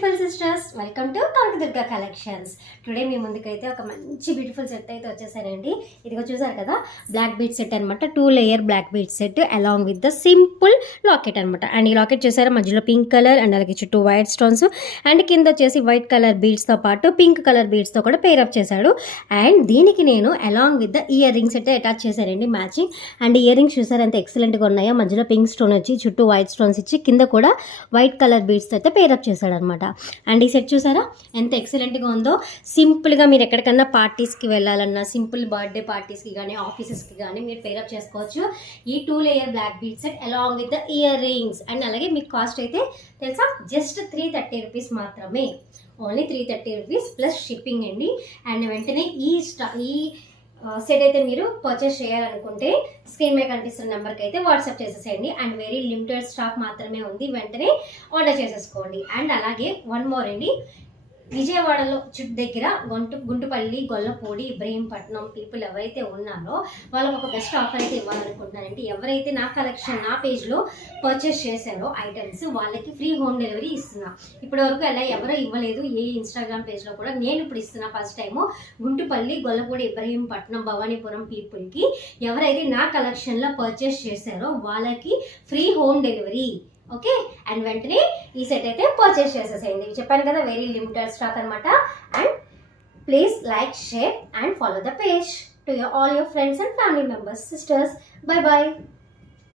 Beautiful sisters, welcome to Kanakadurga collections. Today మీ ముందుకైతే ఒక మంచి బ్యూటిఫుల్ సెట్ అయితే వచ్చేసానండి. ఇదిగో చూసారు కదా, బ్లాక్ బీడ్ సెట్ అనమాట. 2 layer black bead set along with the simple locket అనమాట. అండ్ ఈ లాకెట్ చూసారా, మధ్యలో పింక్ కలర్ అండ్ అలాగే చుట్టూ వైట్ స్టోన్స్ అండ్ కింద వచ్చేసి వైట్ కలర్ బీడ్స్తో పాటు పింక్ కలర్ బీడ్స్తో కూడా పేరప్ చేశాడు. అండ్ దీనికి నేను along with the ear rings అయితే అటాచ్ చేశానండి, మ్యాచింగ్. అండ్ ఇయర్ రింగ్స్ చూసారు ఎంత ఎక్సలెంట్గా ఉన్నాయో. మధ్యలో పింక్ స్టోన్ వచ్చి చుట్టూ వైట్ స్టోన్స్ ఇచ్చి కింద కూడా వైట్ కలర్ బీడ్స్తో అయితే పేరప్ చేశాడనమాట. అండ్ ఈ సెట్ చూసారా ఎంత ఎక్సలెంట్గా ఉందో. సింపుల్గా మీరు ఎక్కడికన్నా పార్టీస్కి వెళ్ళాలన్నా, సింపుల్ బర్త్డే పార్టీస్కి కానీ ఆఫీసెస్కి కానీ మీరు పేరప్ చేసుకోవచ్చు ఈ 2 layer black bead set along with the earrings. And అలాగే మీకు కాస్ట్ అయితే తెలుసా, జస్ట్ 330 రూపీస్ మాత్రమే. ఓన్లీ 330 రూపీస్ ప్లస్ షిప్పింగ్ అండి. అండ్ వెంటనే ఈ సెట్ అయితే మీరు పర్చేస్ చేయాలనుకుంటే స్క్రీన్ మీద కనిపిస్తున్న నెంబర్కి అయితే వాట్సాప్ చేసేసేయండి. అండ్ వెరీ లిమిటెడ్ స్టాక్ మాత్రమే ఉంది, వెంటనే ఆర్డర్ చేసేసుకోండి. అండ్ అలాగే వన్ మోర్ అండి, విజయవాడలో చుట్టూ దగ్గర గుంటుపల్లి, గొల్లపూడి, ఇబ్రహీంపట్నం పీపుల్ ఎవరైతే ఉన్నారో వాళ్ళకి ఒక బెస్ట్ ఆఫర్ అయితే ఇవ్వాలనుకుంటున్నానంటే, ఎవరైతే నా కలెక్షన్ నా పేజ్లో పర్చేస్ చేశారో ఐటమ్స్ వాళ్ళకి ఫ్రీ హోమ్ డెలివరీ ఇస్తున్నా. ఇప్పటివరకు అలా ఎవరో ఇవ్వలేదు ఏ ఇన్స్టాగ్రామ్ పేజ్లో కూడా. నేను ఇప్పుడు ఇస్తున్నా ఫస్ట్ టైము. గుంటుపల్లి, గొల్లపూడి, ఇబ్రహీంపట్నం, భవానీపురం పీపుల్కి ఎవరైతే నా కలెక్షన్లో పర్చేస్ చేశారో వాళ్ళకి free home delivery. Okay, and వెంటనే ఈ సెట్ అయితే పర్చేస్ చేసేసేయండి. చెప్పాను కదా, వెరీ లిమిటెడ్ స్టాక్ అనమాట. And please like, share and follow the page to all your friends and family members. Sisters, bye bye.